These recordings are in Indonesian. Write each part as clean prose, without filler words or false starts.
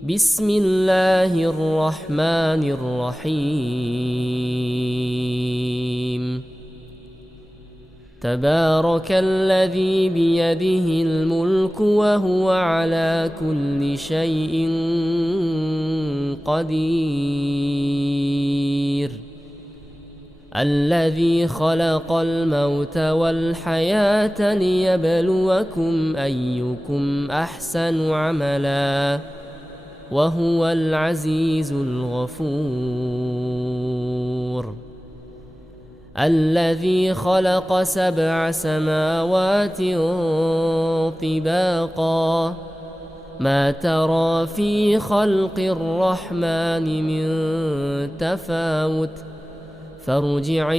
بسم الله الرحمن الرحيم تبارك الذي بيده الملك وهو على كل شيء قدير الذي خلق الموت والحياة ليبلوكم أيكم أحسن عملا وهو العزيز الغفور الذي خلق 7 سماوات طباقا ما ترى في خلق الرحمن من تفاوت فارجع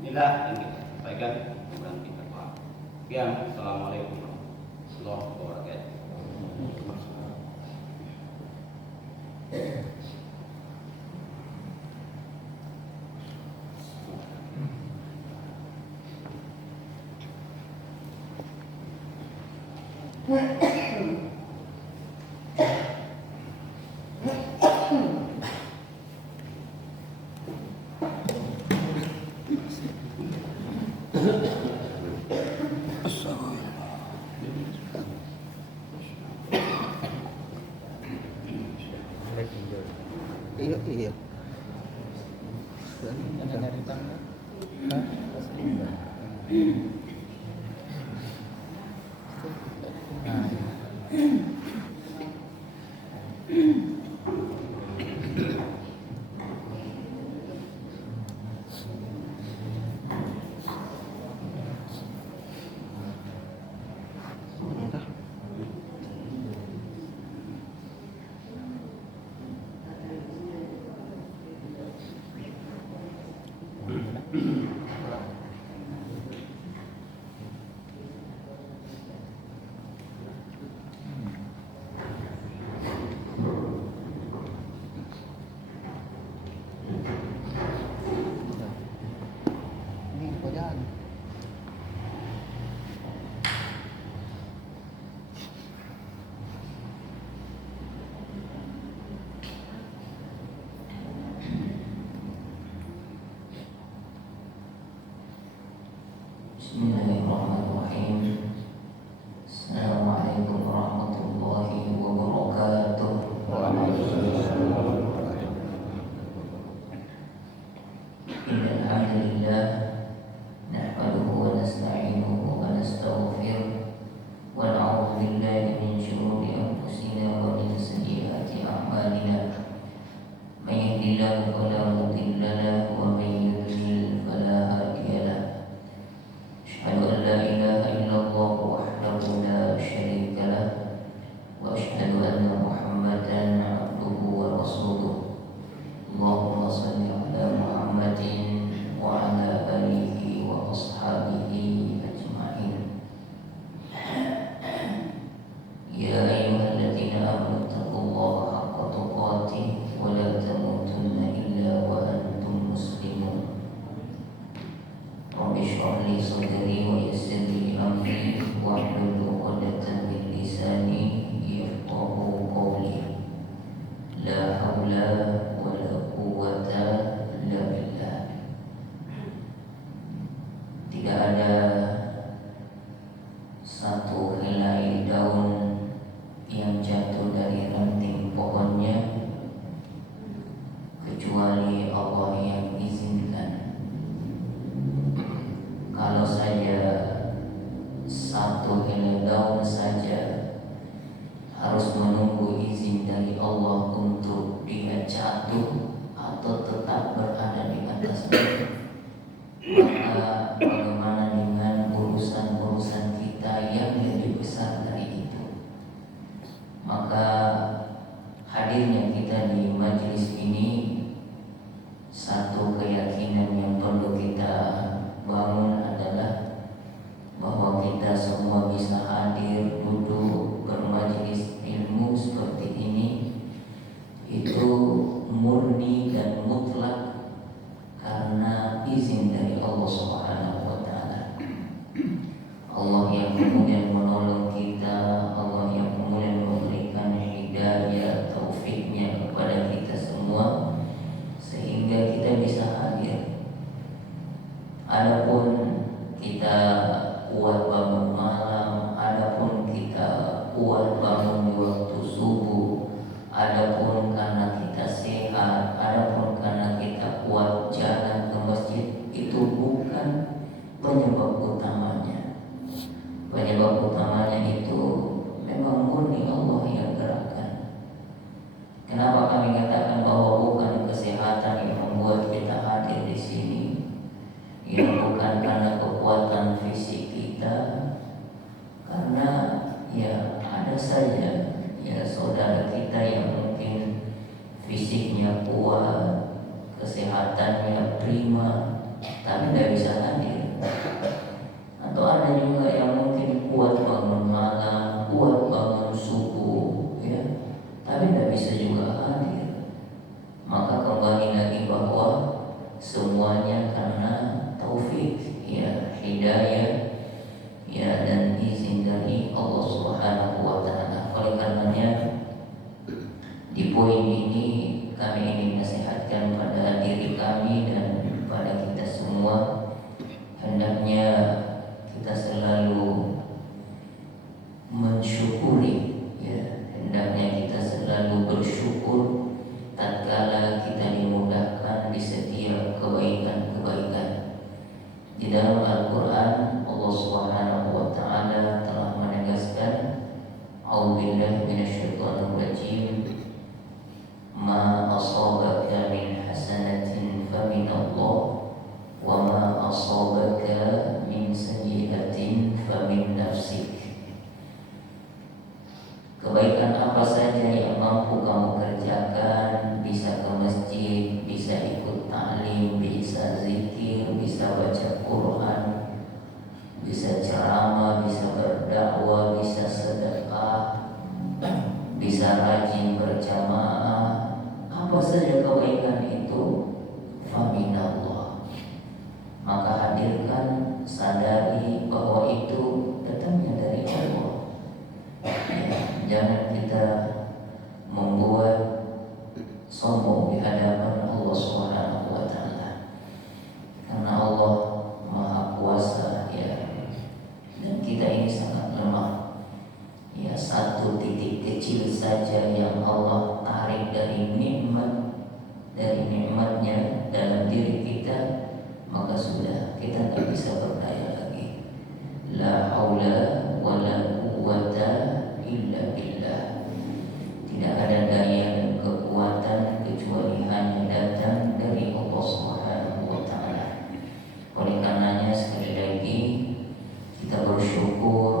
Inilah yang kita sampaikan bukan kita Pak. Sekian, assalamualaikum warahmatullahi wabarakatuh. Iya. Ini kerjaan. Bismillahirrahmanirrahim. Assalamualaikum warahmatullahi wabarakatuh. Innal hamdalillah nahmaduhu wa nasta'inuhu wa nastaghfiruh wa na'udzu billahi min shururi anfusina wa min sayyiati a'malina. May yahdihillahu fala mudilla lahu wa may yudlil fala hadiya lahu. أشهد أن لا إله إلا الله وحده لا شريك له وأشهد أن محمدا عبده ورسوله اللهم صل على محمد وعلى آله وأصحابه أجمعين يا أيها الذين آمنوا اتقوا الله حق تقاته ولا تموتن إلا وأنتم مسلمون رب اشرح لي صدري ويسر لي امري واحلل عقدة من لساني يفقهوا قولي لا حول ولا قوة إلا بالله. Tidak ada satu helai daun yang jatuh dari ranting pohonnya kecuali Allah yang izinkan. Kalau saja satu helai daun saja harus menunggu izin dari Allah untuk dia jatuh atau tetap berada di atasnya, maka bagaimana dengan urusan-urusan kita yang lebih besar dari itu? Maka hadirnya kita di majelis ini satu keyakinan yang perlu kita bangun adalah bahwa kita semua bisa hadir, duduk, bermajelis ilmu seperti ini itu murni dan mutlak karena izin dari Allah Subhanahu wa taala. Allah yang kemudian menolong kita, Allah yang kemudian memberikan bangun di waktu subuh, adapun karena kita sehat, adapun karena kita kuat jalan ke masjid, itu bukan penyebab utamanya. Penyebab utamanya itu memang murni Allah yang gerakkan. Kenapa kami katakan bahwa bukan kesehatan yang membuat kita hadir di sini? Ini bukan karena kekuatan fisik kita, karena ya ada saja ya saudara kita yang mungkin fisiknya kuat, kesehatannya prima, tapi tidak bisa hadir. Atau ada juga yang mungkin kuat bangun malam, kuat bangun subuh, ya, tapi tidak bisa juga hadir. Maka kembali lagi bahwa semuanya karena taufik, ya, hidayah, ya, dan izin dari Allah Subhanahu wa Ta'ala. Oleh karenanya di poin ini kami ingin nasihatkan pada diri kami dan pada kita semua, hendaknya kita selalu mensyukuri, ya, hendaknya kita selalu bersyukur tatkala kita dimudahkan di setiap kebaikan-kebaikan. Di dalam Al-Quran Allah Subhanahu wa Ta'ala telah menegaskan, A'udzubillahi minasyaitonir rajim, ma asabaka min hasanatin famin Allah, wa ma asabaka min sayyi'atin famin nafsik. Kebaikan apa saja yang mampu kamu kerjakan, bisa ke masjid, bisa ikut ta'lim, bisa zikir, bisa baca Quran, bisa ceramah, bisa berdakwah, bisa sedekah, bisa rajin berjamaah, apa saja kebaikan itu famin Allah. Maka hadirkan, sadari bahwa itu datangnya dari Allah. Jangan kita membuat sombong di hadapan Allah Subhanahu wa Ta'ala, karena Allah Maha Kuasa, ya, dan kita ini sangat lemah. Ya, satu titik kecil saja yang Allah tarik dari nikmatnya dalam diri kita, maka sudah kita tidak bisa berdaya lagi. La haula wa la quwwata illa billah. Tidak ada daya dan kekuatan kecuali hanya datang dari Allah Subhanahu wa Ta'ala. Oleh karenanya sekali lagi kita bersyukur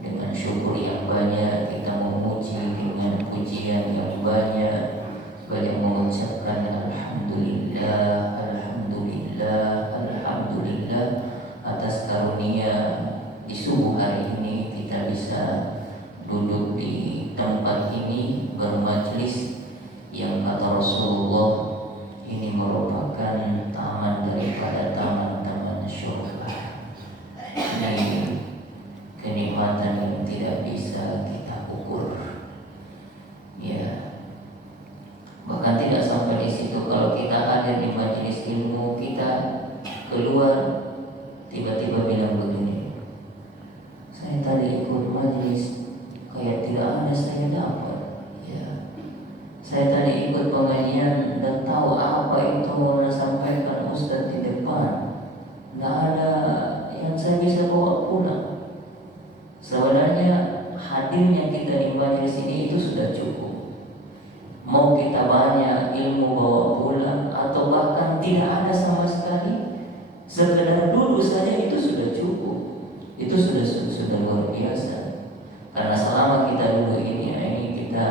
dengan syukur yang banyak, kita memuji dengan pujian yang banyak, banyak mengucapkan alhamdulillah, alhamdulillah, alhamdulillah atas karunia di subuh hari ini kita bisa duduk di tempat ini bermajlis yang kata Rasulullah ini merupakan taman daripada taman-taman syurga. Ini kenikmatan yang tidak bisa kita ukur, ya. Bahkan tidak sampai di situ, kalau kita hadir di majelis ilmu, kita keluar tiba-tiba bilang begini, saya tadi ikut majelis kayak tidak ada saya dapat, ya. Saya tadi ikut pengajian dan tahu apa itu mau disampaikan Ustaz di depan, tidak ada yang saya bisa bawa pulang. Sebenarnya hadirnya kita di majelis ini itu sudah cukup. Mau kita banyak ilmu bawa pulang atau bahkan tidak ada sama sekali, sekedar dulu saja itu sudah cukup. Itu sudah luar biasa. Karena selama kita dulu ini kita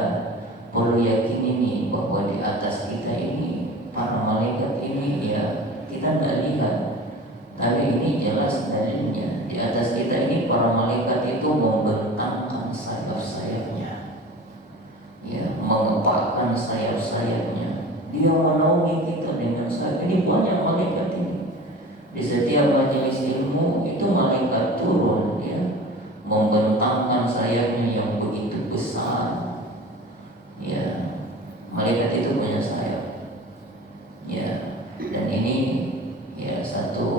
perlu yakin ini bahwa di atas kita ini para malaikat ini, ya, kita tidak lihat, tapi ini jelas dalilnya. Di atas kita ini para malaikat itu membentangkan sayap-sayapnya, ya, mengepakkan sayap-sayapnya. Dia menaungi kita dengan sayap. Ini banyak malaikat ini. Di setiap majelis ilmu itu malaikat turun, ya, membentangkan sayapnya yang begitu besar. Ya, malaikat itu punya sayap. Ya, dan ini, ya, satu,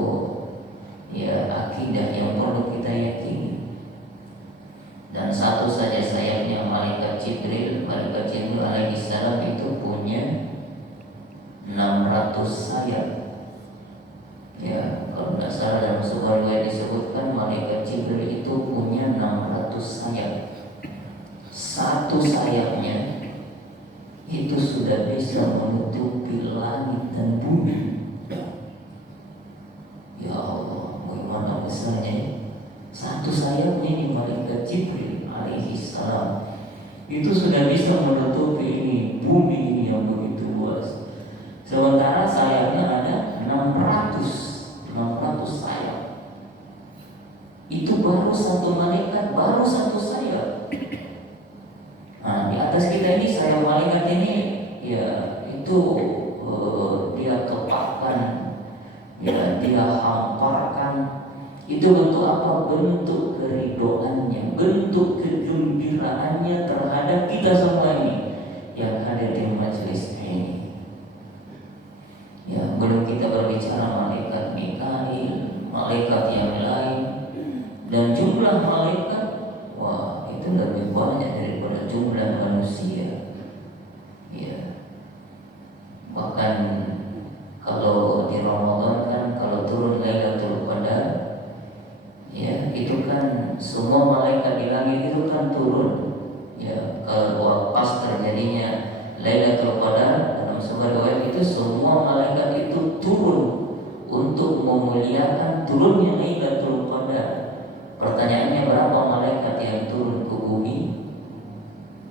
ya, akidah yang perlu kita yakini. Dan satu saja sayapnya malaikat sayapnya itu sudah bisa menutupi langit dan bumi. Ya Allah, bagaimana besarnya ya? Satu sayapnya ini malaikat Jibril alaihi salam itu sudah bisa menutupi ini bumi ini yang begitu luas. Sementara sayapnya ada 600 sayap. Itu baru satu malaikat, baru satu sayap. Nah, di atas kita ini sayap malaikat ini ya itu dia kepakkan, ya dia hamparkan. Itu bentuk apa? Bentuk keridoannya, bentuk kegembiraannya terhadap kita semua ini yang ada di majelis ini. Ya, belum kita berbicara malaikat Mikail, malaikat yang lain, dan jumlah malaikat, wah itu lebih banyak daripada jumlah manusia. Ya, bahkan kalau di Ramadan kan kalau turun Lailatul Qadar, ya itu kan semua malaikat di langit itu kan turun. Ya, kalau pas terjadinya Lailatul Qadar dalam sebuah riwayat itu semua malaikat itu turun untuk memuliakan turunnya Lailatul Qadar. Pertanyaannya, berapa malaikat yang turun ke bumi?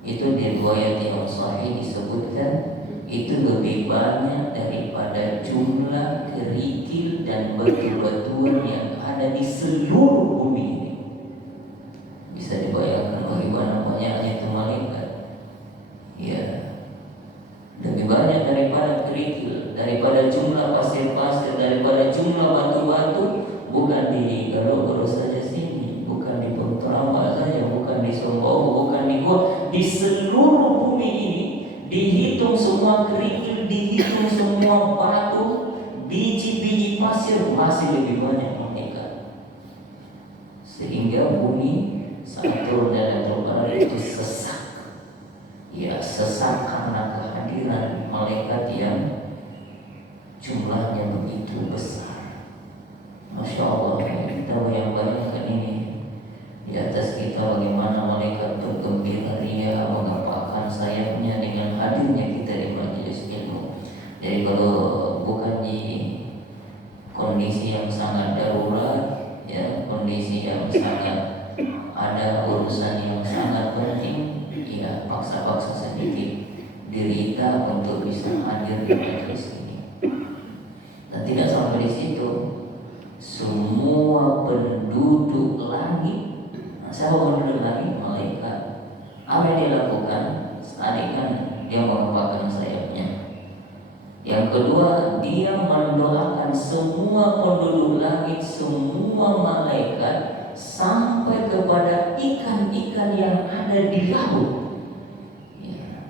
Itu di riwayat yang sahih disebutkan itu lebih banyak daripada jumlah kerikil dan batu-batuan yang ada di seluruh bumi ini. Bisa dibayangkan bagaimana banyaknya itu malaikat. Ya, lebih banyak daripada kerikil, daripada jumlah pasir-pasir, daripada jumlah batu-batu. Bukan di Galo saja sini, bukan di Pontoramba saja, bukan di Sumbawa, bukan di Goa, di seluruh bumi ini dihitung semua kerikil, dihitung semua batu, biji-biji pasir, masih lebih banyak malaikat. Sehingga bumi saat turun Lailatul Qadar itu sesak. Ya, sesak karena kehadiran malaikat yang jumlahnya begitu besar. Masya Allah, kita bayangkan ini di atas kita bagaimana malaikat bergembira ria mengepakkan sayapnya dengan hadirnya kita di majelis ilmu. Jadi kalau bukan di kondisi yang sangat darurat, ya kondisi yang sangat ada urusan yang sangat penting, ya paksa-paksa sedikit diri kita untuk bisa hadir di majelis ini. Dan tidak sampai di situ, semua penduduk langit. Siapa penduduk langit? Malaikat. Apa yang dilakukan? Tadi kan dia mengepakkan sayapnya. Yang kedua, dia mendoakan semua penduduk langit, semua malaikat, sampai kepada ikan-ikan yang ada di laut. Ya.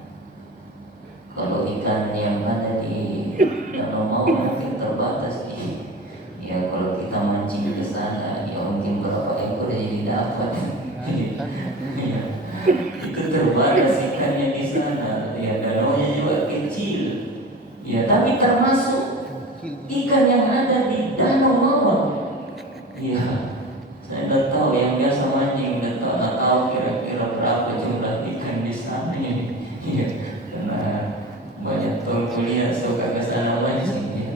Kalau ikan yang ada di Danau Mawar mungkin terbatas. Ya kalau kita mancing ke sana, ya mungkin berapa ekor jadi dapat. Itu terbatas ikannya di sana. Ya danaunya juga kecil. Ya tapi termasuk ikan yang ada di Danau Mawar. Ya, saya tidak tahu, yang biasa mancing tidak tahu kira-kira berapa jumlah ikan di sana. Ya, karena banyak orang kuliah suka ke sana mancing. Ya.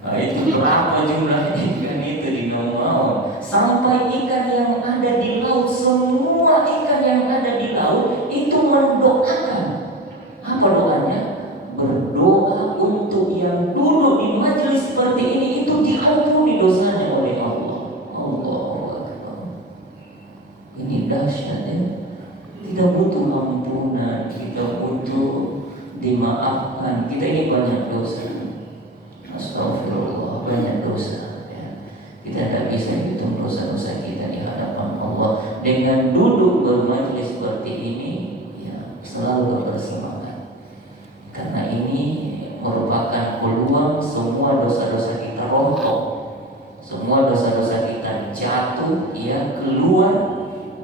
Nah, itu berapa jumlah ikan itu di Danau, sampai ikan yang ada di laut, semua ikan yang ada di laut itu mendoakan. Apa doanya? Berdoa untuk yang duduk di majelis seperti ini itu diampuni dosanya oleh Allah. Allah, ini dahsyat ya. Kita butuh ampunan, kita butuh dimaafkan. Kita ini banyak dosa. Astagfirullah, banyak dosa ya. Kita tidak bisa hitung dosa-dosa kita di hadapan Allah. Dengan duduk bermajlis seperti ini, ya, selalu bersemangat. Karena ini merupakan peluang semua dosa-dosa kita rontok, semua dosa-dosa kita jatuh, ya, keluar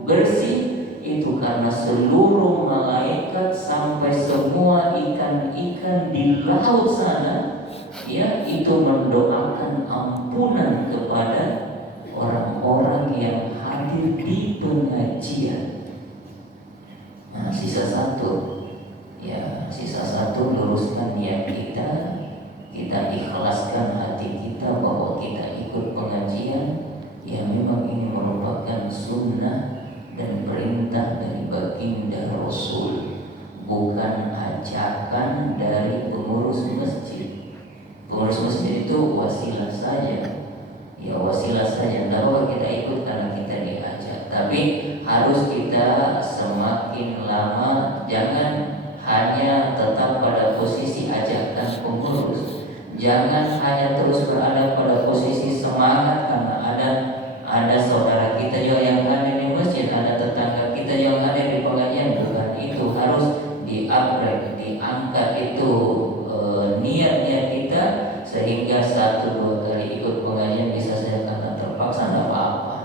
bersih. Itu karena seluruh malaikat sampai semua ikan-ikan di laut sana, ya, itu mendoakan ampunan kepada orang-orang yang hadir di pengajian. sisa satu, ya sisa satu luruskan niat kita, kita ikhlaskan hati kita bahwa kita ikut pengajian yang memang ini merupakan sunnah dan perintah dari baginda Rasul, bukan ajakan dari pengurus masjid. Pengurus masjid itu wasilah saja, ya wasilah saja. Tidak bahwa kita ikut karena kita diajak, tapi harus kita semakin lama jangan hanya tetap pada posisi ajakan pengurus, jangan hanya terus berada pada posisi semangat karena ada saudara kita juga yang ada di masjid, ada tetangga kita yang ada di pengajian. Bukan itu, harus di-upgrade, diangkat itu niatnya kita, sehingga 1-2 kali ikut pengajian bisa saja karena terpaksa, tidak apa-apa,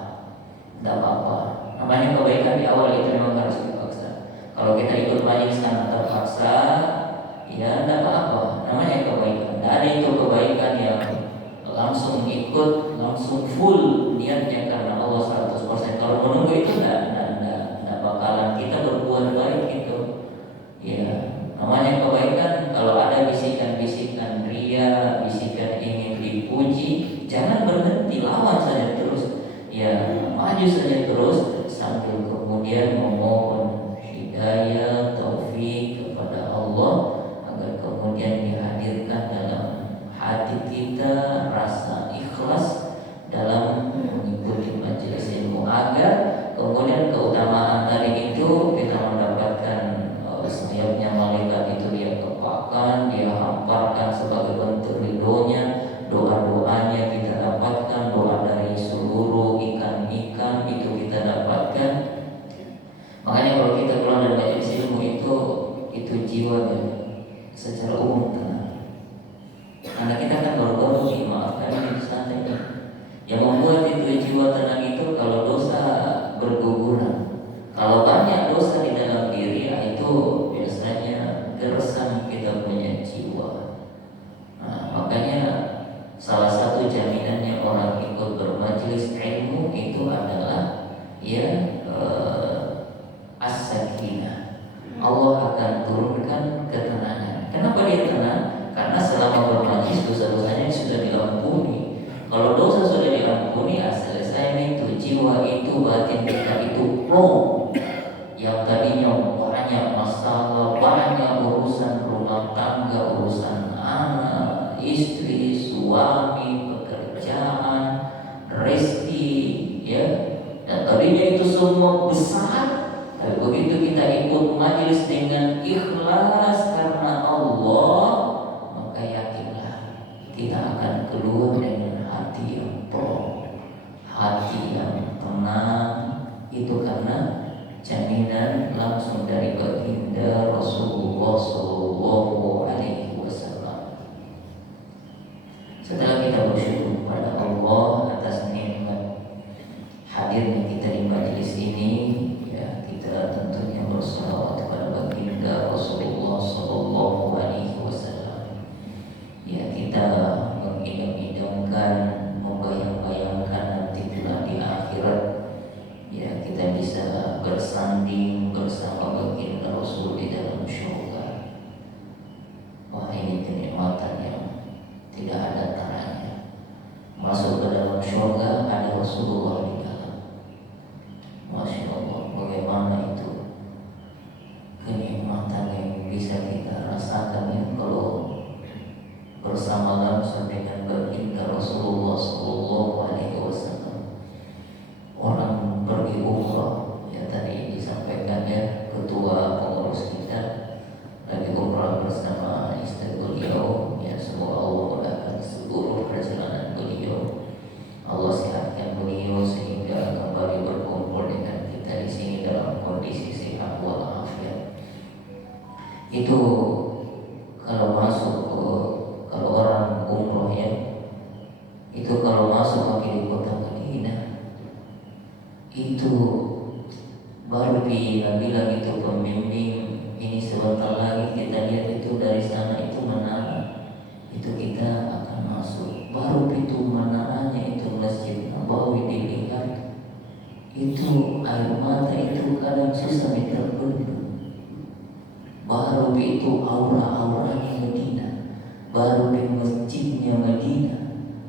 tidak apa-apa. Namanya kebaikan di awal itu memang harus dipaksa. Kalau kita ikut majelis karena terpaksa, ya tidak apa-apa. Namanya kebaikan. Tidak ada itu kebaikan yang langsung ikut, langsung full niatnya karena Allah 100%. Kalau menunggu itu tidak bakalan kita berbuat baik gitu. Ya, namanya kebaikan. Kalau ada bisikan-bisikan ria, bisikan ingin dipuji, jangan berhenti, lawan saja terus. Ya, maju saja terus sambil kemudian memohon hidayah, taufik kepada Allah agar kemudian dihadirkan dalam hati kita rasa ikhlas dalam mengikuti majelis ilmu, agar kemudian keutamaan tadi itu kita mendapatkan sayapnya malaikat itu dia kepakan, dia hamparkan sebagai bentuk ridhonya, doa-doanya kita dapatkan, doa dari seluruh ikan-ikan itu kita dapatkan. Makanya kalau kita keluar dari majelis ilmu itu jiwanya secara umum tenang. Karena kita kan baru-baru dimaafkan ini santai. Yang membuat itu jiwa tenang itu kalau dosa berguguran. Kalau banyak dosa di dalam diri, itu biasanya gersang kita punya jiwa. Nah, makanya salah satu jaminannya orang ikut bermajelis ilmu itu adalah ya as-sakinah. Allah akan turunkan ketenangan. Kenapa dia tenang? Karena selama bermajelis dosa-dosanya sudah diampuni. Kalau dosa sudah diampuni, selesai itu jiwa itu, batin kita itu plong. Yang tadinya banyak masalah, banyak urusan rumah tangga, urusan anak, istri, suami, pekerjaan, rezeki, ya. Dan tadinya itu semua besar. Tapi begitu kita ikut majelis dengan ikhlas karena Allah, maka yakinlah kita akan keluar dengan hati yang plong, hati yang tenang. Itu karena jaminan langsung dari baginda Rasulullah Sallallahu Alaihi Wasallam. Setelah kita bersyukur kepada Allah atas nikmat hadirnya kita di majelis ini, ya kita tentunya bersalawat kepada baginda Rasulullah Sallallahu Alaihi Wasallam. Ya kita mengidam-idamkan, membayang-bayangkan nanti kelak di akhirat, ya kita bisa bersanding bersama baginda Rasul di dalam syurga. Wah, ini kenikmatan yang tidak ada taranya. Masuk ke dalam syurga ada Rasulullah di dalam. Masya Allah, bagaimana itu kenikmatan yang bisa kita rasakan ya kalau bersama langsung dengan baginda Rasulullah Sallallahu Alaihi Wasallam. Orang pergi umrah, ya tadi disampaikan ya ketua pengurus kita lagi umrah bersama istri beliau, ya semoga Allah mudahkan seluruh perjalanan beliau, Allah sehatkan beliau sehingga kembali berkumpul dengan kita di sini dalam kondisi sehat walafiat. Itu kalau masuk kalau orang umroh ya, itu kalau masuk lagi di kota Madinah, itu baru bilang itu pembimbing, ini sebentar lagi kita lihat itu dari sana itu menara, itu kita akan masuk. Baru pintu menaranya itu Masjid Nabawi dilihat, itu air mata itu kadang susah diterbendung. itu aura-auranya Medina, baru di masjidnya Medina,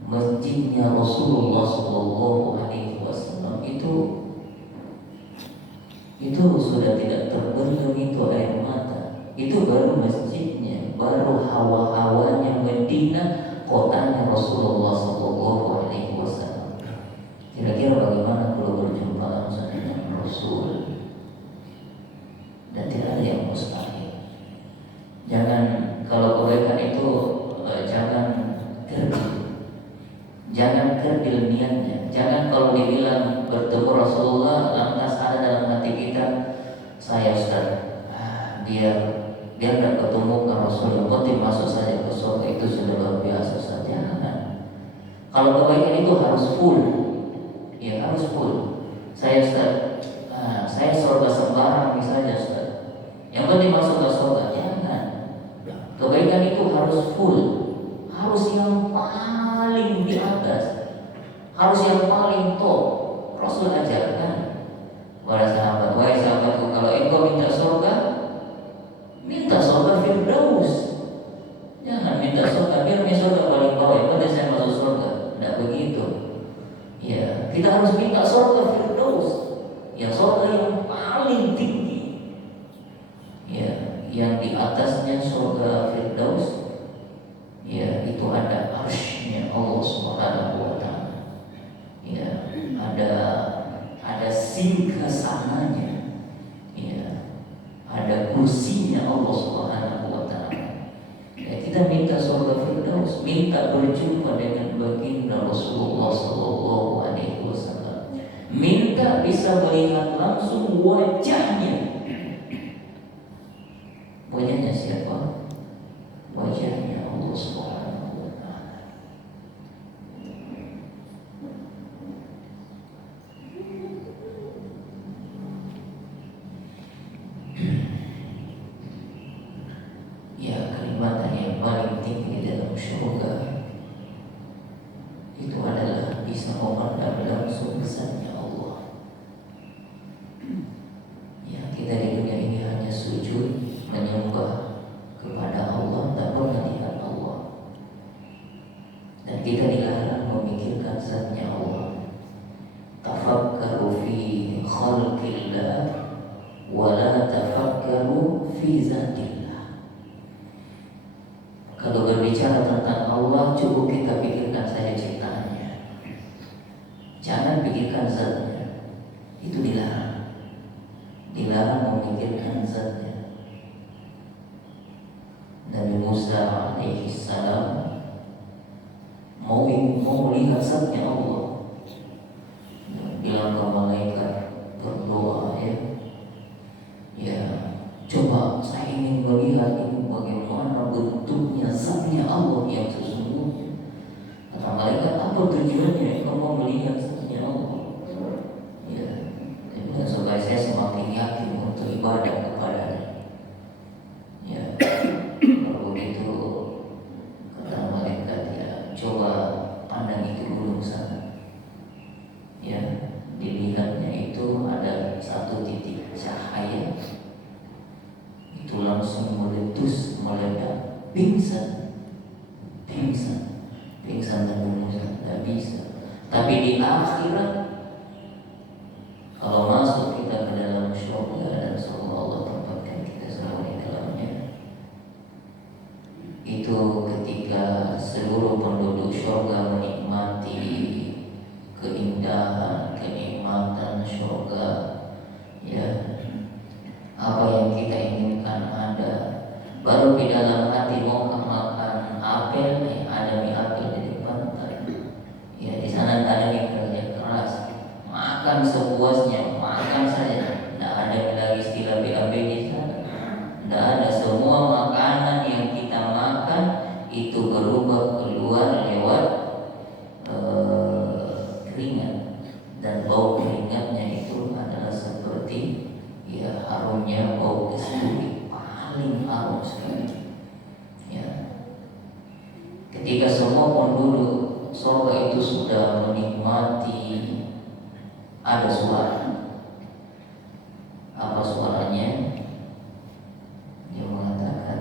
masjidnya Rasulullah Shallallahu Alaihi Wasallam itu sudah tidak terbendung itu air mata. Itu baru masjidnya, baru hawa-hawanya Medina, kotanya Rasulullah Shallallahu Alaihi Wasallam. Kira-kira bagaimana kalau berjumpa langsung dengan Rasul? Dan tidak ada yang mustahil. Jangan, kalau kebaikan itu jangan kerdil niatnya. Jangan kalau dibilang bertemu Rasulullah lantas ada dalam hati kita, saya Ustaz, biar tidak ketemu ke Rasul, yang penting masuk saja ke surga, itu sudah luar biasa saja. Kalau kebaikan itu harus full, ya harus full. Saya Ustaz, saya surga sembarang misalnya Ustaz, yang penting masuk ke surga. Jangan. Kebaikan itu harus full, harus yang paling di atas, harus yang paling top. Rasul ajarkan pada sahabat, wahai sahabatku, kalau engkau minta surga, minta surga Firdaus. Jangan minta surga biar surga paling bawah, yang penting saya masuk surga. Tidak begitu. Ya, kita harus minta surga Firdaus, yang surga yang paling tinggi. Ya, yang di atasnya surga Firdaus. Ya, itu ada arsy-nya Allah Subhanahu wa Ta'ala. Ya, ada singgasananya. Ya, ada kursinya Allah Subhanahu wa Ta'ala. Ya, kita minta surga Firdaus, minta berjumpa dengan baginda Rasulullah Sallallahu Alaihi Wasallam, minta bisa melihat langsung wajahnya. Wajahnya siapa? Wajahnya Allah Subhanahu wa Ta'ala. Ya, kenikmatan yang paling tinggi dalam surga itu adalah bisa memandang langsung besarnya Allah. Ya, kita di dunia ini hanya sujud menyembah kepada Allah, tak pernah lihat Allah. Dan kita dilarang memikirkan zatnya Allah. Tafakkaru fi khalqillah wa la tafakkaru fi zatillah. Kalau berbicara tentang Allah, cukup kita pikirkan saja ciptaannya, jangan pikirkan zatnya. Itu dilarang. Dilarang memikirkan zatnya. Nabi Musa alaihi salam mau melihat zatnya Allah, bilang ke malaikat, berdoa ya coba saya ingin melihat ini bagaimana bentuknya zatnya Allah yang sesungguhnya. Kata malaikat, apa tujuannya kamu melihat zatnya Allah? Ya, supaya saya semakin yakin untuk ibadah kepadanya. Ya, kalau begitu kata malaikat, ya coba pandang itu gunung sana. Ya, dilihatnya itu ada satu titik cahaya, itu langsung meletus, meledak, pingsan Nabi Musa, tidak bisa. Tapi di akhirat, kalau masuk kita ke dalam surga dan semoga Allah tempatkan kita semua di dalamnya, itu ketika seluruh penduduk surga menikmati keindahan, kenikmatan surga, ya, apa yang kita inginkan ada. Baru di dalam hati mau makan apel, ada mie apel di depan, ya di sana tak ada mie kerja keras, makan sepuasnya, makan saja, tidak ada lagi istilah BAB di sana, tidak ada. Semua makanan yang kita makan itu berubah keluar lewat keringat, dan bau keringatnya itu adalah seperti ya harumnya bau kasturi, paling harum sekali. Ya, ketika semua penduduk surga itu sudah menikmati, ada suara. Apa suaranya? Dia mengatakan,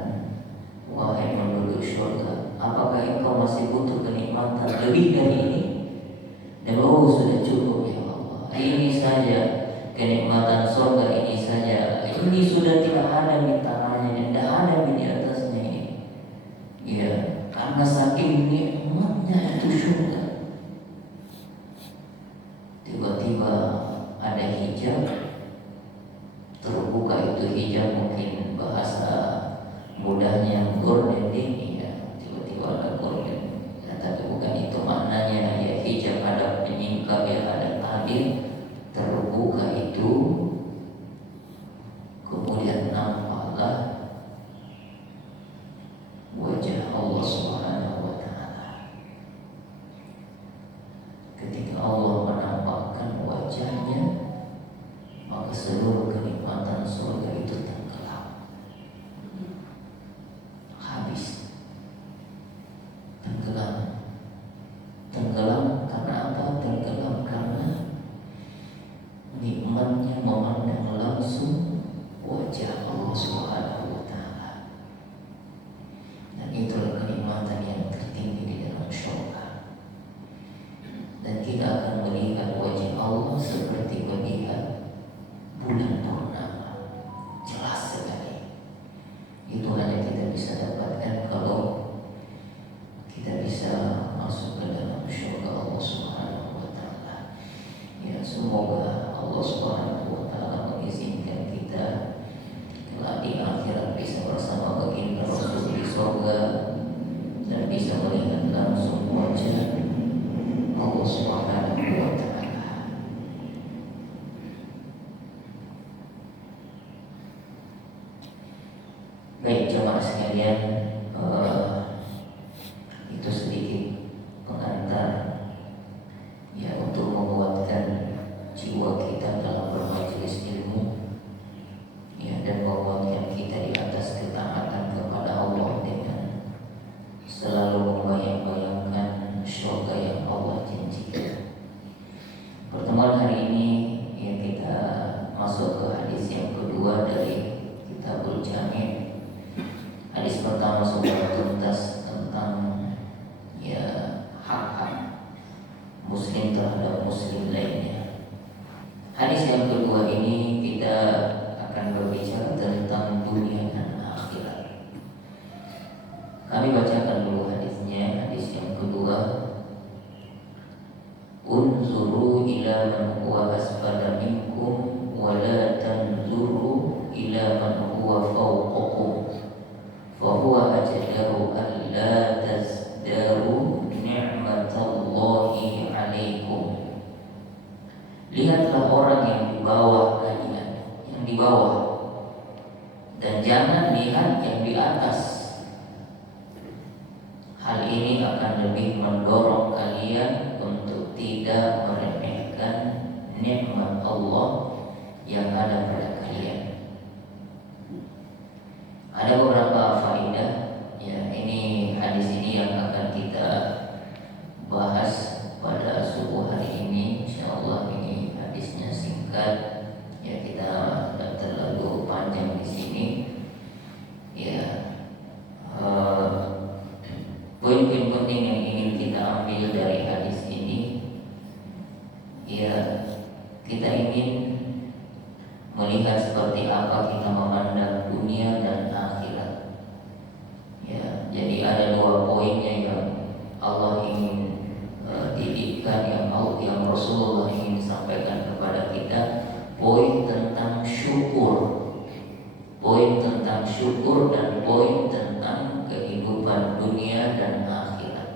Baik jemaah sekalian, itu sedikit pengantar ya untuk menguatkan jiwa kita dalam bermajelis ilmu ya, dan menguatkan kita di atas ketaatan kepada Allah dengan selalu membayang-bayangkan syurga yang Allah janjikan. Pertemuan hari ini ya, kita masuk ke hadis yang kedua dari Kitabul Jami'. Hadis pertama sudah tuntas tentang ya hak-hak muslim terhadap muslim lainnya. Hadis yang kedua ini kita akan berbicara tentang dunia dan akhirat. Kami bacakan dulu hadisnya. Hadis yang kedua, unzuru ila man huwa asfala minkum wa la tanzuru ila man huwa fawqakum fa huwa ajdaru an la tazdaru ni'matallahi alaikum. Lihatlah orang yang di bawah kalian, yang di bawah, dan jangan lihat yang di atas. Hal ini akan lebih mendorong kalian untuk tidak meremehkan nikmat Allah yang ada pada kalian. Ada beberapa faedah ya, ini hadis ini yang akan kita bahas pada subuh hari ini. Insyaallah ini hadisnya singkat ya, kita tidak terlalu panjang di sini ya. Poin-poin penting yang ingin kita ambil dari hadis ini ya, kita ingin melihat seperti apa kita memandang dunia dan akhirat ya. Jadi ada dua poinnya yang Allah ingin didikkan, yang Rasulullah ingin sampaikan kepada kita. Poin tentang syukur, dan poin tentang kehidupan dunia dan akhirat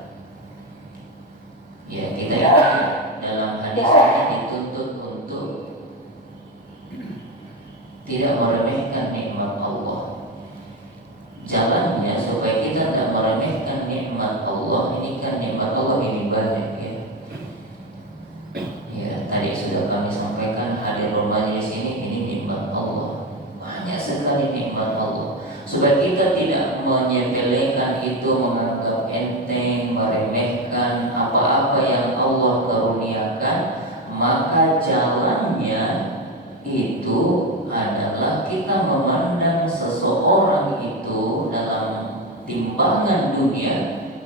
ya. Kita dalam hadis ini dituntut untuk tidak meremehkan nikmat Allah. Jalannya supaya kita tidak meremehkan nikmat Allah. Ini kan nikmat Allah ini banyak ya. Ya tadi sudah kami sampaikan, hadir bermajelis ini nikmat Allah. Banyak sekali nikmat Allah. Supaya kita tidak menyepelekan itu, menganggap enteng, meremehkan apa-apa yang Allah karuniakan, maka jalannya itu adalah kita memandang seseorang itu dalam timbangan dunia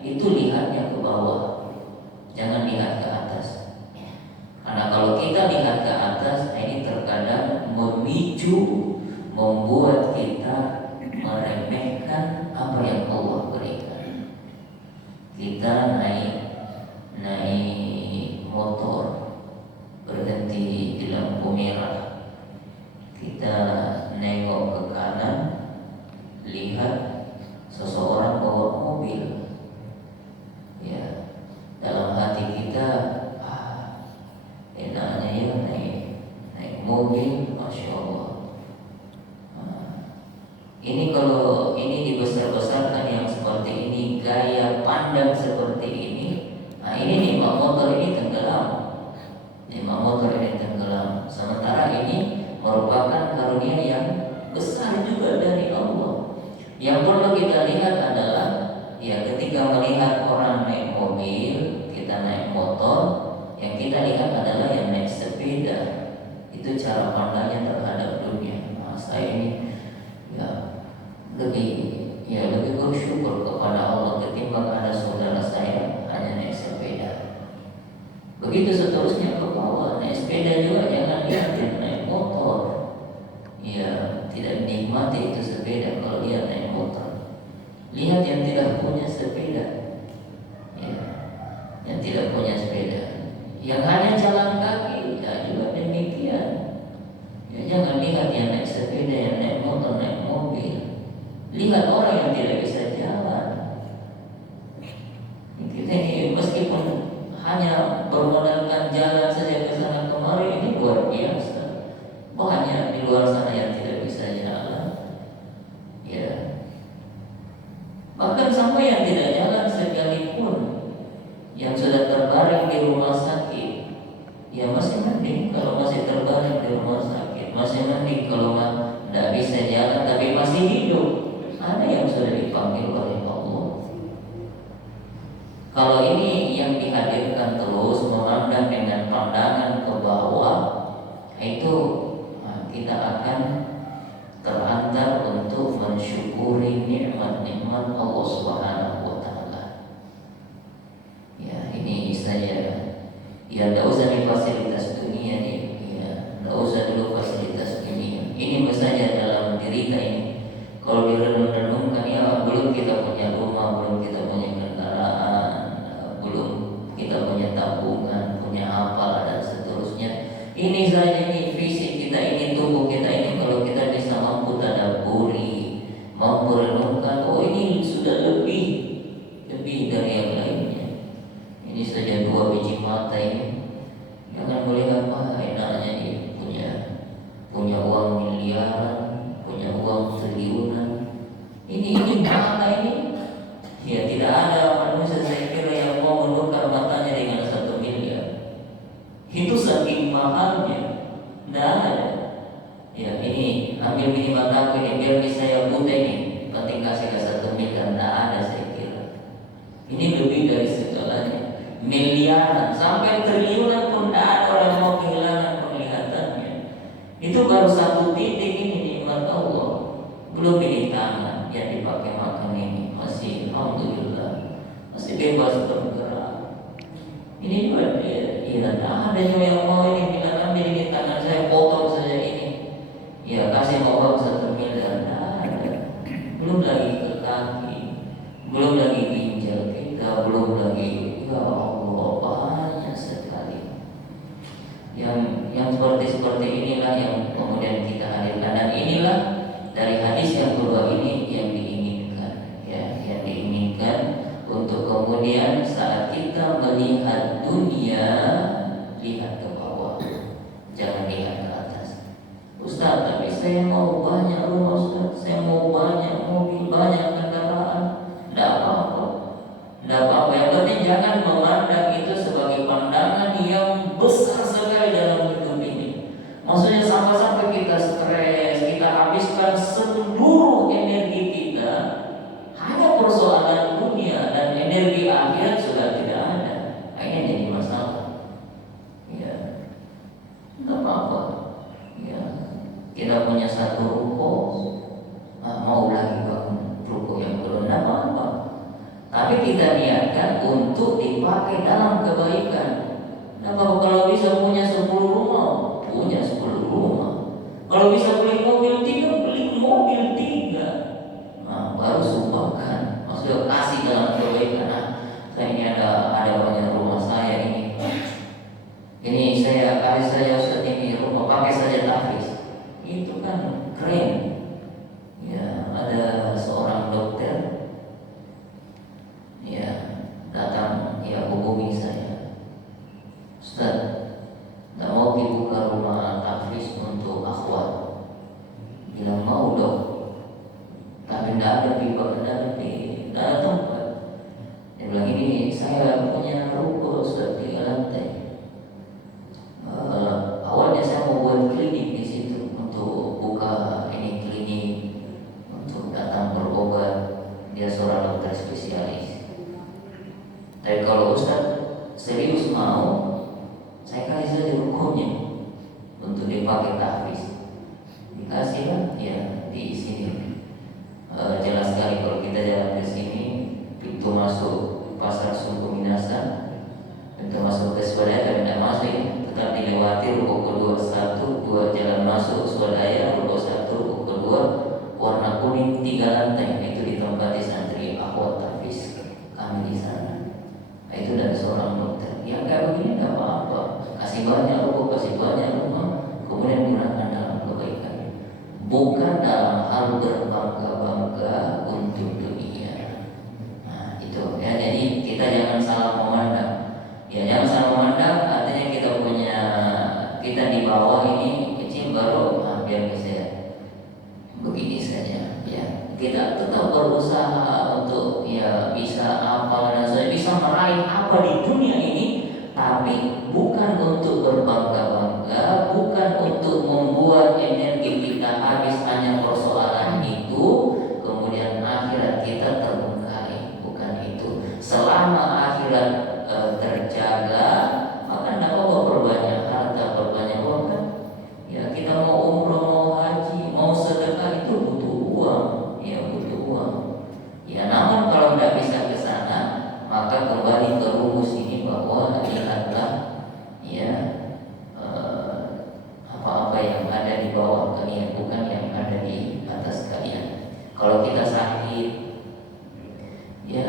itu lihatnya ke bawah, jangan lihat ke atas. Karena kalau kita lihat ke atas, ini terkadang membuat kita meremehkan apa yang Allah berikan. Kita naik motor, berhenti di lampu merah, kita nengok ke kanan, lihat seseorang bawa mobil ya, dalam hati kita enaknya ya naik mobil, Masya Allah. Ini kalau ini dibesar-besarkan yang seperti ini, gaya pandang seperti ini, nah ini nikmat motor ini tenggelam, sementara ini merupakan karunia yang besar juga dari Allah. Yang perlu kita lihat adalah ya, ketika melihat orang naik mobil, kita naik motor, yang kita lihat adalah yang naik sepeda. Itu cara pandangnya terhadap dunia. Nah, saya ini lebih bersyukur kepada Allah ketimbang ada saudara saya hanya naik sepeda. Begitu seterusnya ke bawah, naik sepeda juga jangan lihat yang naik motor. Ya, tidak dinikmati itu sepeda kalau dia naik motor. Lihat yang tidak punya sepeda. Ya, yang tidak punya sepeda, yang hanya jalan kaki, ya juga demikian. Ya, jangan lihat yang naik sepeda, yang naik motor, naik mobil. Lihat orang yang tidak bisa jalan. Kita ini meskipun hanya bermodalkan jalan saja ke sana kemari, ini luar biasa. Banyak di luar sana yang tidak bisa jalan. Ya, di rumah sakit, ya masih mending kalau masih terbaring di rumah sakit, masih mending kalau tidak bisa jalan tapi masih hidup. Ada yang sudah dipanggil oleh Allah. Kalau ini yang dihadirkan terus memandang dengan pandangan ke bawah, itu kita akan terantar untuk mensyukuri nikmat-nikmat Allah Subhanahu wa taala. Ya, ini saja. Ya, tidak usah di fasilitas dunia nih. Ya, tidak usah dulu fasilitas dunia. Ini saja dalam diri kita ini. Kalau direnung-renungkan, ya belum kita punya rumah, belum kita punya kendaraan, belum kita punya tabungan, punya apa dan seterusnya. Ini saja nih fisik kita ini, tubuh kita ini, kalau kita bisa mampu tadabburi, mampu renungkan, oh ini sudah lebih dari yang lainnya. Ini saja 2 biji mata ini. Jangan boleh apa enaknya ini punya uang miliaran, punya uang triliunan. Ini mata ini. Ya tidak ada manusia saya kira yang mau menukar matanya dengan 1 miliar. Itu saking mahalnya. Tidak ada. Ya ini ambil minimal aku ini biar bisa saya buta ini. Penting kasih ke 1 miliar. Tidak ada saya kira. Ini lebih dari segalanya. Miliaran sampai triliunan pun tidak ada orang mau kehilangan penglihatannya. Itu baru 1 titik ini nikmat Allah. Belum ini tangan yang dipakai makan ini masih alhamdulillah masih bebas bergerak. Ini juga tidak ada yang mau ini bilang ambil ini tangan saya potong saja ini. Ya kasih mau 1 miliar. Nah, belum lagi ke kaki, belum lagi ginjal kita, belum lagi ya Allah banyak sekali. Yang seperti inilah yang kemudian kita hadirkan, dan inilah dari hadis yang kedua ini yang diinginkan, ya, yang diinginkan untuk kemudian saat kita melihat dunia, lihat ke bawah, jangan lihat ke atas. Ustaz, tapi saya mau banyak rumah, Ustaz, saya mau banyak mobil, banyak kendaraan. Tidak apa-apa, tidak apa-apa. Yang penting jangan memandang itu sebagai pandangan yang besar sekali dalam hidup ini. Maksudnya sampai-sampai kita stres, kita habiskan seluruh energi kita hanya persoalan dunia, dan energi akhirat sudah tidak ada. Ini jadi masalah. Ya, tidak apa-apa. Ya, kita punya 1 ruko, mau lagi bangun ruko yang belum, tidak apa-apa. Tapi kita niatkan untuk dipakai dalam kebaikan. Nah, kalau bisa punya 10 rumah, punya 10 rumah. Kalau bisa beli mobil 3, beli mobil 3. Nah, baru sumbangkan. Maksudnya kasih dalam kebaikan. Nah, saya ini ada banyak rumah saya ini. Ini saya kasih saya Ustaz ini rumah, pakai saja tahfiz. Itu kan keren. Ya, ada seorang dokter ya datang, ya hubungi saya, Ustaz, tidak mau dibuka rumah tahfiz untuk akhwat. Bilang mau dong, tapi tidak ada pipa, tidak ada tempat. Dia bilang ini saya punya ruko Ustaz 3 lantai. Awalnya saya mau buat klinik di situ untuk buka ini klinik untuk datang berobat. Dia seorang dokter spesialis. Tapi kalau Ustaz serius mau, saya kasih saja rukunya untuk dipakai tahfiz. Dikasih lah, ya di sini. Jelas sekali kalau kita jalan ke sini, pintu masuk pasar Suku Minasa, pintu masuk ke Swadaya, tapi tidak masuk ya. Tetap dilewati ruko kedua 1, 2 jalan masuk Swadaya, ruko 1, ruko kedua warna kuning 3 lantai. Itu ditempati santri akhwat tahfiz kami di sana. Itu dari seorang dokter. Ya kayak begini tidak apa-apa. Kasih banyak ruko, kasih banyak rumah, kemudian gunakan dalam kebaikan. Bukan dalam hal berbangga-bangga untuk dunia. Nah itu ya. Jadi kita jangan salah memandang. Ya jangan salah memandang. Artinya kita di bawah ini kecil baru biar bisa begini saja. Ya kita tetap berusaha untuk ya bisa apa dan saya bisa meraih apa di dunia ini, tapi tapi bukan untuk berbangga-bangga, bukan untuk membuat energi kita habis hanya persoalan itu, kemudian akhirat kita terbengkalai. Bukan itu. Selama akhirat terjaga, maka tidak apa perbanyak harta, perbanyak uang kan? Ya, kita mau umroh, mau haji, mau sedekah itu butuh uang, ya butuh uang. Ya, namun kalau tidak bisa ke sana, maka kembali ke rumus ini bahwa lihatlah ya apa-apa yang ada di bawah kalian, bukan yang ada di atas kalian. Kalau kita sakit, ya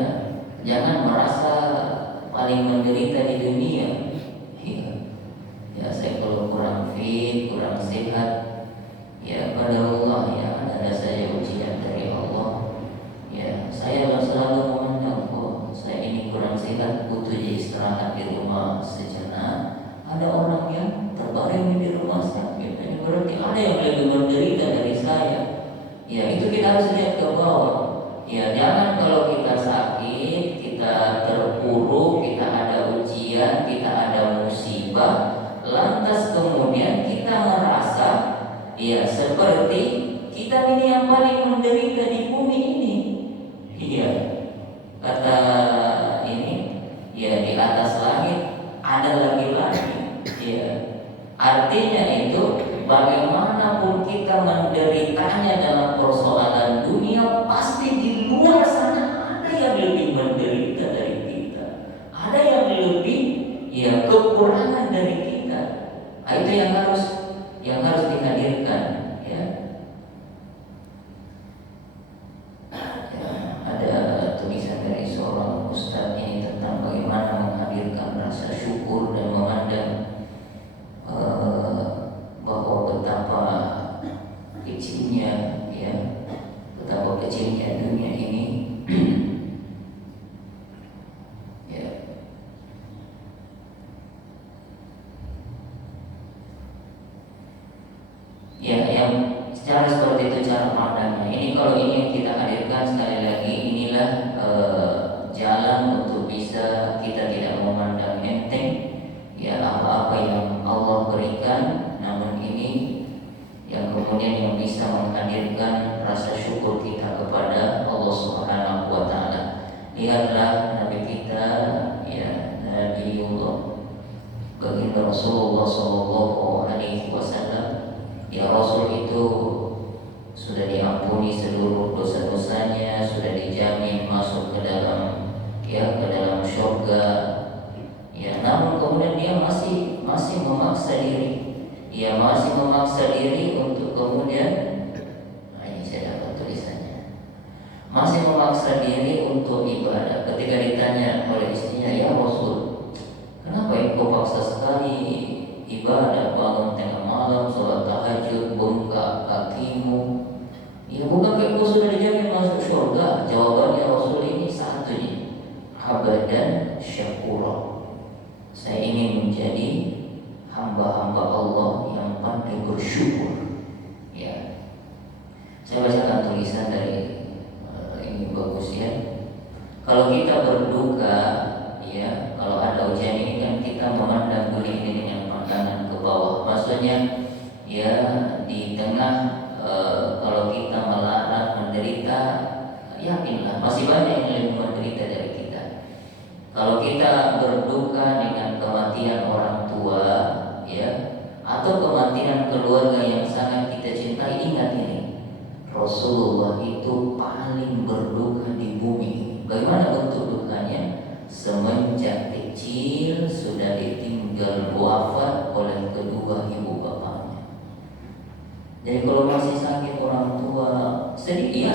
jangan merasa paling menderita di dunia. Ya, saya kalau kurang fit, kurang sehat, ya pada Allah ya ada saja ujian dari Allah. Ya, saya selalu memandang, oh saya ini kurang sehat, butuh istirahat di rumah sejenak. Ada orang yang terbaring di rumah sakit, ini berarti ada yang lebih menderita dari saya. Ya, itu kita harus lihat ke bawah. Ya, jangan kalau kita sakit, kita terpuruk, kita ada ujian, kita ada musibah, lantas kemudian kita merasa ya seperti kita ini yang paling menderita di bumi ini. Iya, kata ini, ya di atas langit ada lagi-lagi. Ya, artinya itu bagaimanapun kita menderitanya dalam persoalan dunia, pasti di luar sana ada yang lebih menderita dari kita, ada yang lebih ya kekurangan dari kita. Nah, itu yang harus dihadirkan. Ya. Ada tulisan dari seorang ustaz ini tentang bagaimana menghadirkan rasa syukur dan memandang bahwa betapa kecilnya ya, betapa kecilnya dunia ini. Ya. Ya, yang secara seperti itu cara pandangnya. Ini kalau ini yang kita hadirkan sekali lagi, inilah jalan untuk bisa kita tidak memandang enteng ya apa-apa yang Allah berikan, namun ini yang kemudian yang bisa menghadirkan rasa syukur kita kepada Allah Subhanahu wa taala. Lihatlah Nabi kita ya, Nabiullah baginda Rasulullah sallallahu alaihi wasallam. Ya, Rasul itu sudah diampuni seluruh dosa-dosanya, sudah dijamin masuk ke dalam surga. Ya, namun kemudian dia masih memaksa diri. Dia masih memaksa diri untuk kemudian, nah ini saya dapat tulisannya, masih memaksa diri untuk ibadah. Ketika ditanya oleh istrinya, ya Rasul, kenapa engkau paksa sekali ibadah, bangun tengah malam, sholat tahajud, bengkak kakimu? Ya, bukankah engkau sudah dijamin masuk surga? Jawabannya Rasul ini satu nih, abadan syakura. Saya ingin menjadi hamba-hamba Allah yang pandai bersyukur. Ya, saya bacakan tulisan dari ini bagus ya. Kalau kita berduka, ya, kalau ada ujian ini kan kita memandang dunia ini dengan pandangan ke bawah. Maksudnya, ya di tengah kalau kita melarang menderita, yakinlah masih banyak yang lebih menderita dari kita. Kalau kita berduka dengan kematian orang tua, ya, atau kematian keluarga yang sangat kita cintai, ingat ini, Rasulullah itu paling berduka di bumi. Bagaimana bentuk dukanya? Semenjak kecil sudah ditinggal wafat oleh kedua ibu bapaknya. Jadi kalau masih sakit orang tua, sedih, ya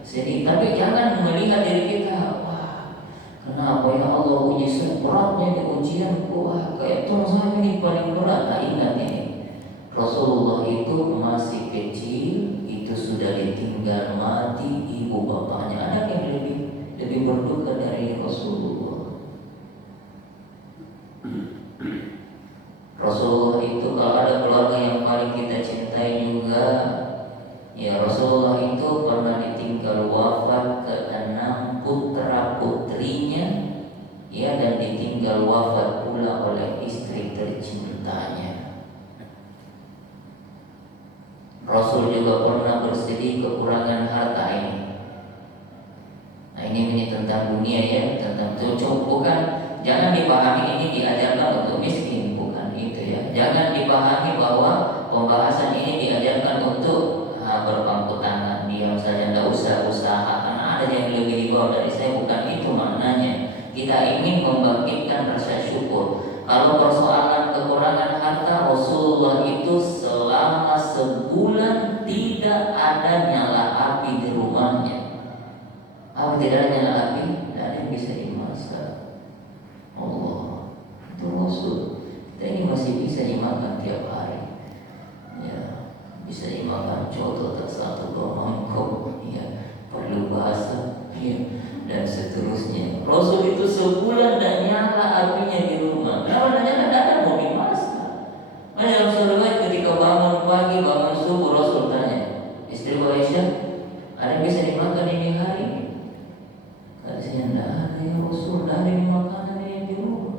sedih, tapi jangan melihat diri kita, wah, kenapa ya Allah uji beratnya di ujianku, wah kayak Tuhan saya ini paling berat. Nah, ingat ini, Rasulullah itu masih kecil, itu sudah ditinggal mati ibu bapaknya. Ada yang lebih berduka dari Rasulullah. Rasulullah itu kalau ada keluarga yang paling kita cintai juga, ya Rasulullah itu pernah ditinggal wafat ke 6 putra putrinya, ya, dan ditinggal wafat tentang dunia ya, tentang cucu, bukan. Jangan dipahami ini diajarkan untuk miskin, bukan itu ya. Jangan dipahami bahwa pembahasan ini diajarkan untuk berpangku tangan, diam saja, tidak usah usaha karena ada yang lebih di bawah dari saya, bukan itu maknanya. Kita ingin membangkitkan rasa syukur. Kalau persoalan kekurangan harta, Rasulullah itu selama sebulan tidak ada nyala api di rumahnya. Apa tidak ada nyala api? Tidak ada yang bisa dimasak. Allah, itu Rasul. Kita ini masih bisa dimakan tiap hari. Ya, bisa dimakan contoh tak satu dua mangkok. Ya, perlu bahasa. Ya, dan seterusnya. Rasul itu sebulan dan nyala apinya di rumah. Kenapa dan nyala? Tidak ada mau dimasak. Makanya Rasulullah ketika bangun pagi, bangun subuh, Rasul tanya istri Aisyah, ada yang bisa dimakan ini hari? Katanya tidak ada ya Rasul, tidak ada yang makanan yang di rumah.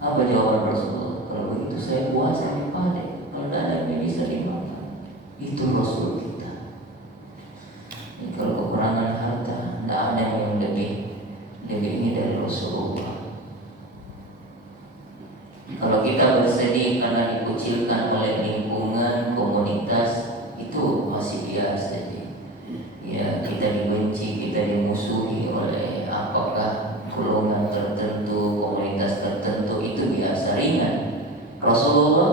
Apa jawaban Rasulullah? Kalau begitu saya puasa di padang. Kalau tidak ada yang bisa dimakan. Itu Rasul kita. Jadi kalau kekurangan harta, tidak ada yang lebih ini dari Rasulullah. Kalau kita bersedih karena dikucilkan oleh lingkungan, komunitas, itu masih biasa. Ya, kita dibenci, kita dimusuhi oleh apakah golongan tertentu, komunitas tertentu, itu biasa ringan. Rasulullah,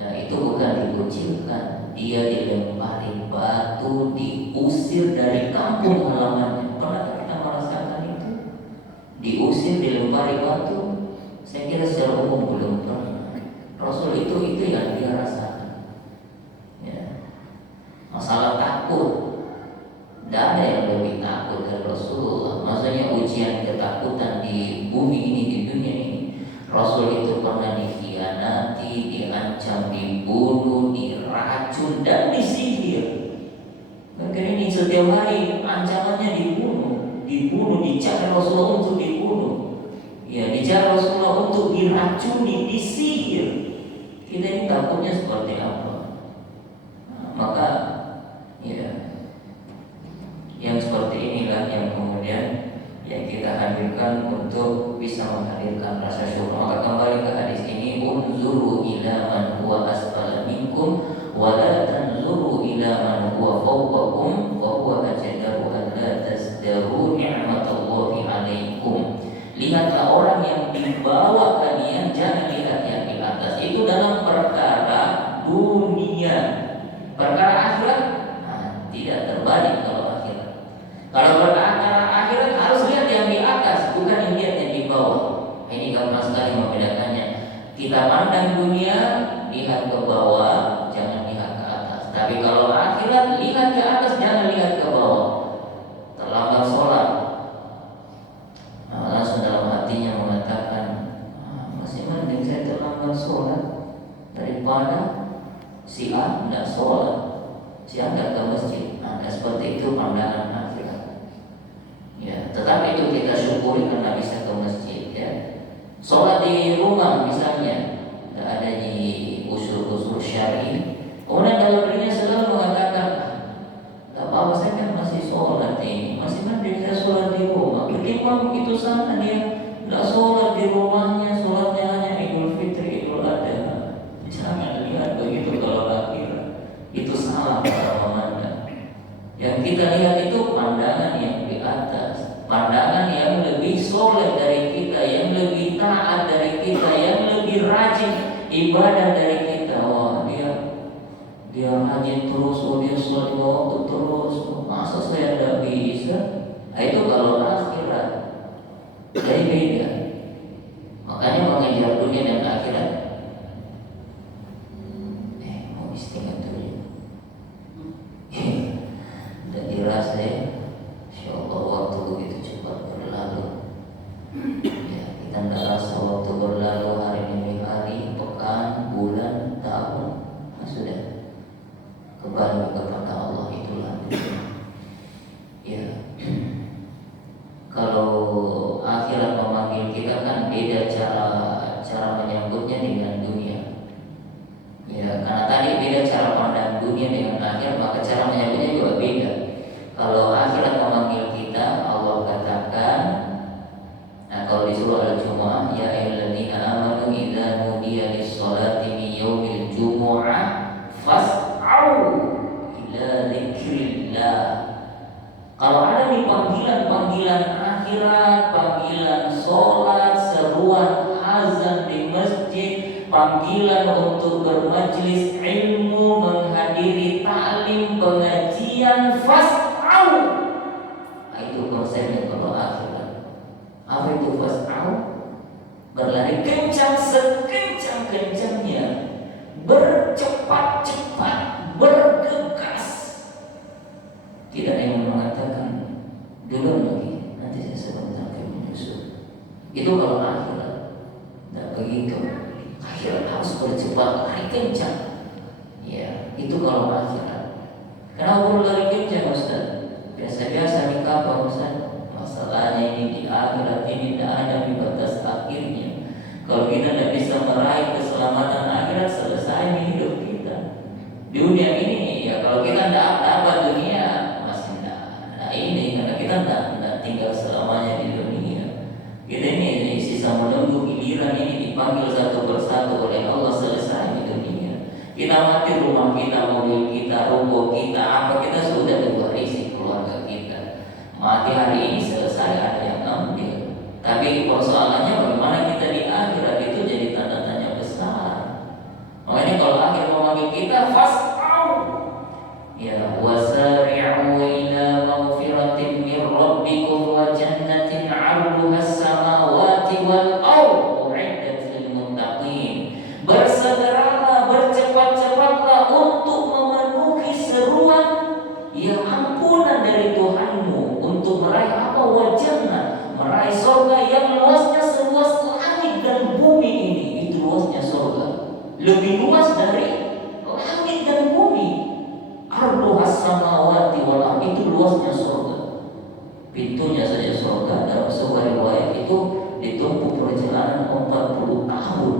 nah itu bukan dikucilkan, dia dilempari batu, diusir dari kampung halamannya. Pernah kita merasakan itu? Diusir, dilempari batu. Saya kira secara umum belum pernah. Rasul itu yang dia rasakan. Ya. Masalah takut, tidak ada yang lebih takut dari Rasulullah. Maksudnya ujian ketakutan di bumi ini, di dunia ini. Rasul itu pernah dikhianati, diancam, dibunuh, diracun dan disihir. Mungkin ini setiap hari ancamannya dibunuh, dicari Rasulullah untuk dibunuh. Ya, dicari Rasulullah untuk diracuni, disihir. Kita ini takutnya seperti apa? Nah, maka ya, yang seperti inilah yang kemudian yang kita hadirkan untuk bisa menghadirkan rasa syukur. Maka kembali ke hadis ini, unzuru ila man huwa asfala minkum wa la tanzuru ila man huwa fawqakum wa huwa ajdaru an la tazdaru ni'matallahi 'alaikum. Lihatlah orang yang di bawah kalian, jangan lihat yang di atas. Itu dalam perkara dunia. Perkara akhirat tidak terbalik. Kalau perkara akhirat harus lihat yang di atas, bukan lihat yang di bawah. Ini gampang sekali membedakannya. Kita pandang dunia, lihat ke bawah, jangan lihat ke atas. Tapi kalau akhirat, lihat ke atas, jangan lihat ke bawah. Terlambat sholat, langsung dalam hatinya mengatakan, masih mending saya terlambat sholat daripada si A tidak sholat, si A tidak ke masjid. Nah, seperti itu pandangan akhirat. Ya, tetapi itu kita syukuri karena bisa ke masjid. Ya, sholat di rumah misalnya, tidak ada di usul-usul syar'i. Kemudian dalam dirinya selalu mengatakan, tidak apa-apa, saya kan masih sholat ini, masih mending saya sholat di rumah. Ketimbang begitu sana dia tidak sholat di rumahnya, sholatnya hanya Idul Fitri, Idul Adha. Jangan lihat begitu kalau akhirat. Itu salah cara memandang. Yang kita lihat itu pandangan yang di atas, pandangan yang lebih soleh dari kita, yang lebih taat dari kita, yang lebih rajin ibadah dari kita. Wah, dia rajin terus, dia sholat waktu terus. Masa saya tidak bisa? Nah, itu kalau akhirat. Jadi beda. Makanya mengejar dunia dan akhirat. Mau istirahat dulu. Dan dirasa ya, insya Allah waktu begitu cepat berlalu. Ya, kita tidak rasa waktu berlalu hari demi hari, pekan, bulan, tahun. Nah, sudah kembali kepada Allah, itulah. Ya, kalau akhirat memanggil kita kan beda cara menyambutnya dengan dunia. Ya, karena tadi beda cara pandang dunia dengan akhirat, maka cara menyambutnya juga beda. Kalau akhirat Kalau ada di panggilan-panggilan akhirat, panggilan sholat, seruan azan di masjid, panggilan untuk bermajlis ilmu, menghadiri ta'lim, pengajian, fas'au. Nah, itu konsepnya kalau akhirat. Apa itu fas'au? Berlari kencang sekencang-kencangnya, bercepat-cepat, bergegas. Tidak ada yang mengatakan dulu lagi, nanti saya sebentar akan menyusul. Itu kalau akhirat. Tidak begitu. Akhirat harus bercepat, lari kencang. Ya, itu kalau akhirat. Kenapa perlu lari kencang, Ustaz? Biasa-biasa di kapal, Ustaz. Masalahnya ini di akhirat ini tidak ada di batas akhirnya. Kalau kita tidak bisa meraih keselamatan akhirat, selesai hidup kita. Di dunia ini, ya kalau kita tidak dapat dunia, ini karena kita tidak tinggal selamanya di dunia. Kita ini sisa menunggu giliran ini dipanggil satu persatu oleh Allah, selesai di dunia. Kita mati, rumah kita, mobil kita, ruko kita, apa kita sudah diwarisi keluarga kita. Mati hari ini selesai, ada yang ambil. Tapi persoalannya bagaimana kita di akhirat, itu jadi tanda tanya besar. Makanya kalau akhir memanggil kita fas'au, ya wasari'u ila maghfiratin min rabbikum wa jannatin 'arduha as-samawati wal ardh u'iddat lil muttaqin. Bersegeralah, bercepat-cepatlah untuk memenuhi seruan ya ampunan dari Tuhanmu, untuk meraih apa? Wa jannah, meraih surga yang luasnya seluas langit dan bumi ini. Itu luasnya surga, lebih luas dari langit dan bumi. Arduhas samawati wal ardh, itu luasnya surga. Pintunya saja surga. Dalam sebuah riwayat itu ditempuh perjalanan 40 tahun.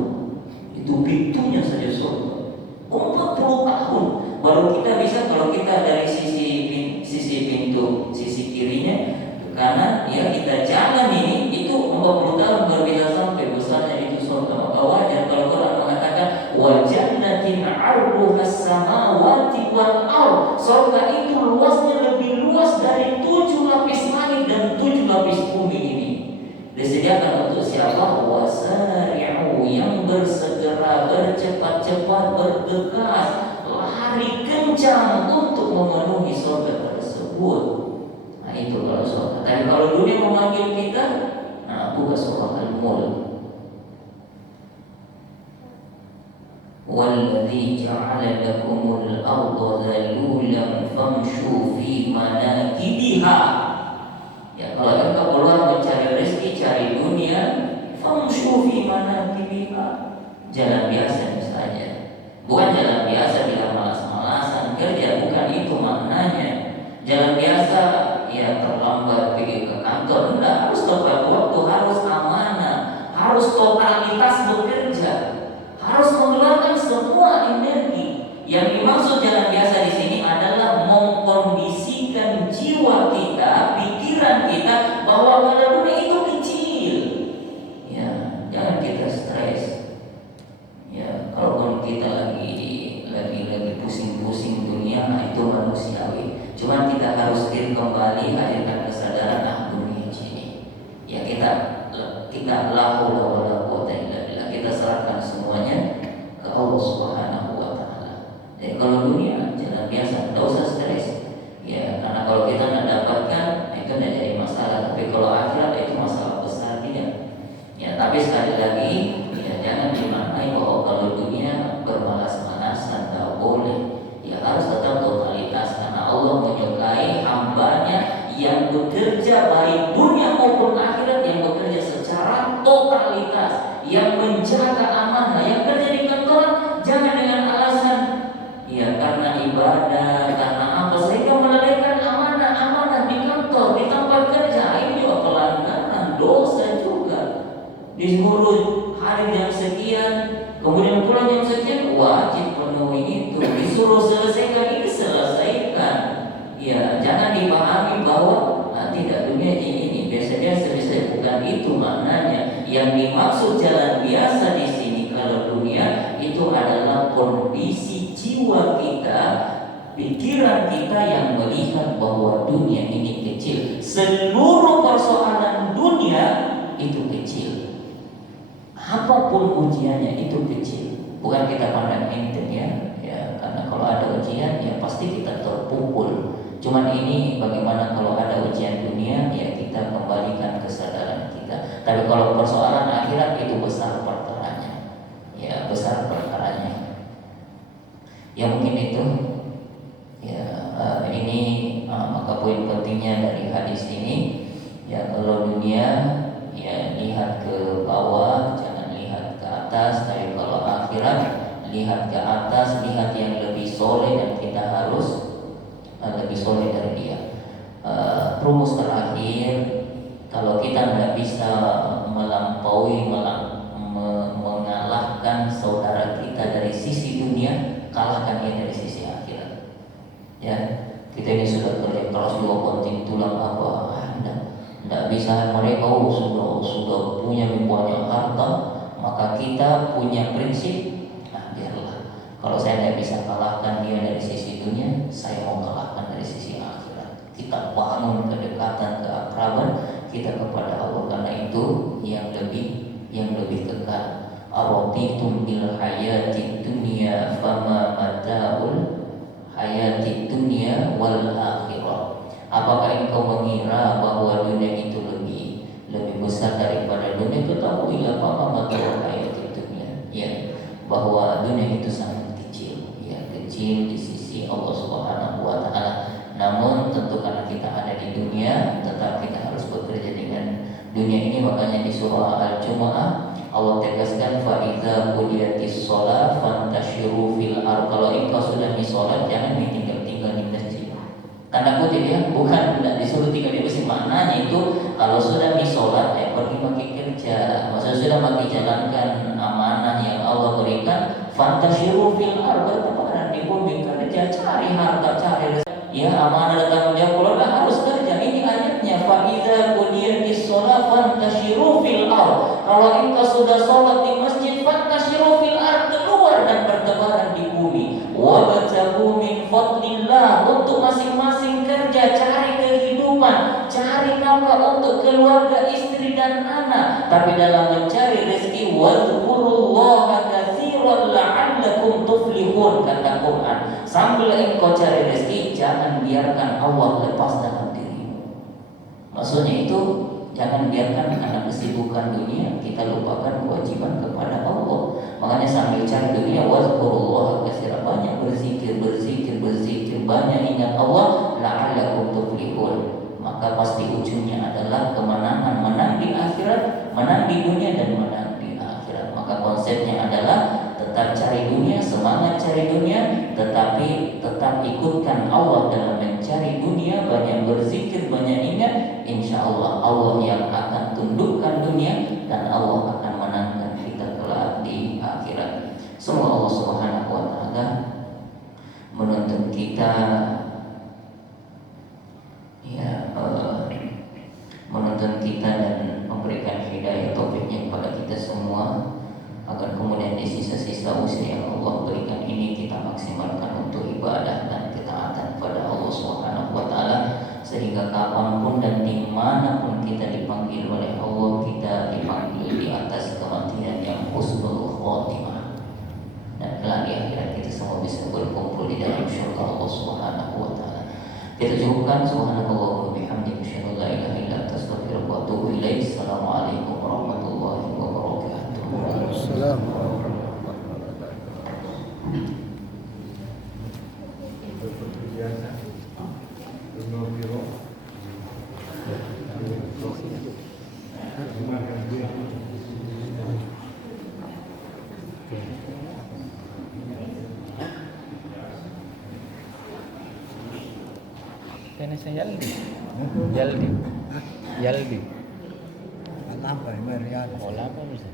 Itu pintunya saja surga. 40 tahun baru kita bisa, kalau kita dari sisi pintu sisi kirinya ke kanan, ya kita jalan ini, itu 40 tahun baru bisa sampai besarnya itu surga. Maka wajar kalau Quran mengatakan wa jannatin 'arduhas samawati wal ardh. Surga itu luasnya lebih luas dari 7 lapis langit dan 7 lapis bumi ini. Disediakan untuk siapa? Wasari'u, yang bersegera, bercepat-cepat, bergegas, lari kencang untuk memenuhi surga tersebut. Nah itu kalau surga. Tapi kalau dunia memanggil kita, nah buka surah Al-Mulk. Walladzi ja'ala lakumul arda dhalulan famshu fi manakibiha. Ya, kalau engkau keluar mencari rezeki, cari dunia, famshu fi manakibiha. Jalan biasa misalnya. Bukan jalan biasa bila malas-malasan kerja, bukan itu maknanya. Jalan biasa ya terlambat pergi ke kantor, enggak, harus tepat waktu, harus amanah, harus totalitas bekerja, harus mengeluarkan semua energi. Yang dimaksud jalan biasa di sini adalah mengkondisikan jiwa kita, pikiran kita bahwa pada dunia itu kecil. Ya, jangan kita stres. Ya, kalaupun kita lagi pusing-pusing dunia, nah itu manusiawi. Cuma kita harus kembali hadirkan kesadaran dunia ini. Ya kita la haula wala quwwata illa billah. Kita serahkan semuanya ke Allah Subhanahu wa taala. Jadi kalau dunia jalan biasa, tidak usah stres. Ya, karena kalau kita tidak dapatkan itu tidak jadi masalah. Tapi kalau akhirat itu masalah besar tidak. Ya, tapi sekali lagi ya, jangan dimaknai bahwa kalau dunia bermalas-malasan, tidak boleh. Ya harus tetap totalitas, karena Allah menyukai hambanya yang bekerja baik dunia maupun akhirat, yang bekerja secara totalitas, yang menjaga amanah, yang kerja di kantor jangan dengan alasan ya karena ibadah, karena apa, sehingga melalaikan amanah di kantor, di tempat kerja. Ini juga pelanggaran, dosa juga. Disuruh hari jam sekian, kemudian pulang jam sekian, wajib penuhi itu. Disuruh selesaikan ini, selesaikan. Ya, jangan dipahami bahwa tidak, dunia ini biasa-biasa, bukan itu maknanya. Yang dimaksud jalan biasa di sini kalau dunia itu adalah kondisi jiwa kita pikiran kita yang melihat bahwa dunia ini kecil. Seluruh persoalan dunia itu kecil. Apapun ujiannya itu kecil. Bukan kita pandang enteng ya, karena kalau ada ujian ya pasti kita terpukul. Cuman ini bagaimana kalau ada ujian dunia ya kita kembalikan kesadaran kita. Tapi kalau persoalan akhirat itu besar perkaranya. Ya besar perkaranya. Ya mungkin itu ya ini maka poin pentingnya dari hadis ini ya, kalau dunia ya lihat ke bawah, jangan lihat ke atas. Tapi kalau akhirat lihat ke atas, lihat yang lebih soleh, dan kita harus lebih soleh dari dia. Rumus terakhir, kalau kita tidak bisa melampaui mengalahkan saudara kita dari sisi dunia, kalahkan dia dari sisi akhirat. Ya, kita ini sudah kerja keras juga, penting tulang apa, tidak bisa mereka sudah punya banyak harta, maka kita punya prinsip, biarlah. Kalau saya tidak bisa kalahkan dia dari sisi dunia, saya mau kalahkan dari sisi akhirat. Kita bangun kedekatan, keakraban kita kepada Allah, karena itu yang lebih kekal. Araditum bil hayati dunya fama mata'ul hayati dunya wal akhirah. Apakah engkau mengira bahwa dunia itu lebih besar daripada dunia? Ketahuilah fama mata'ul hayati dunya, ya, bahwa dunia itu sangat kecil, ya, kecil di sisi Allah Subhanahu wa taala. Namun tentu karena kita ada di dunia, tetap kita harus bekerja dengan dunia ini. Makanya di surah Al-Jumu'ah Allah tegaskan, fa idza qudiyatis shalah fantashiru fil ardh. Kalau engkau sudah sholat, jangan tinggal di masjid. Tanda kutip ya, bukan tidak disuruh tinggal di masjid. Maknanya itu kalau sudah sholat ya pergi makin kerja. Maksudnya sudah makin jalankan amanah yang Allah berikan. Fantashiru fil ardh, bertebaran di bumi, kerja, cari harta, cari rezeki. Ya, amanah dan tanggung jawab keluarga harus kerja. Ini ayatnya, fa idza qudiyatis shalah fantashiru fil ardh. Kalau engkau sudah sholat di masjid, fantashiru fil ardh, keluar dan bertebaran di bumi. Wabtaghu min fadlillah, untuk masing-masing kerja, cari kehidupan, cari nafkah untuk keluarga, istri dan anak. Tapi dalam mencari rezeki, wadhkurullaha katsiran la'allakum tuflihun, kata Quran. Sambil engkau cari rezeki, jangan biarkan Allah lepas dalam dirimu. Maksudnya itu, jangan biarkan karena kesibukan dunia kita lupakan kewajiban kepada Allah. Makanya sambil cari dunia, wazkurullaha katsiran, banyak berzikir, banyak ingat Allah, la'allakum tuflihun. Maka pasti ujungnya adalah kemenangan, menang di akhirat, menang di dunia dan menang di akhirat. Maka konsepnya adalah tetap cari dunia, semangat cari dunia, tetapi tetap ikutkan Allah dalam mencari dunia, banyak berzikir, banyak ingat. Insya Allah Allah yang akan tundukkan dunia dan Allah akan menangkan kita kelak di akhirat. Semoga Allah Subhanahu wa taala menuntun kita dan memberikan hidayah taufiknya kepada kita semua, agar kemudian di sisa-sisa usia yang Allah berikan ini kita maksimalkan untuk ibadah dan ketaatan kepada Allah Subhanahu wa taala, sehingga kapanpun dan dimanapun kita dipanggil oleh Allah, kita dipanggil di atas kematian yang husnul khotimah, dan kelak di akhirat kita semua bisa berkumpul di dalam syurga Allah Subhanahu wa taala. Kita cukupkan. Subhanallah wa bihamdihi, asyhadu an la ilaha illa anta, astaghfiruka wa atubu ilaik. Assalamualaikum warahmatullahi wabarakatuh. Assalamualaikum. Kena saya Yaldi. Kenapa ini Rian? Olah apa bisa?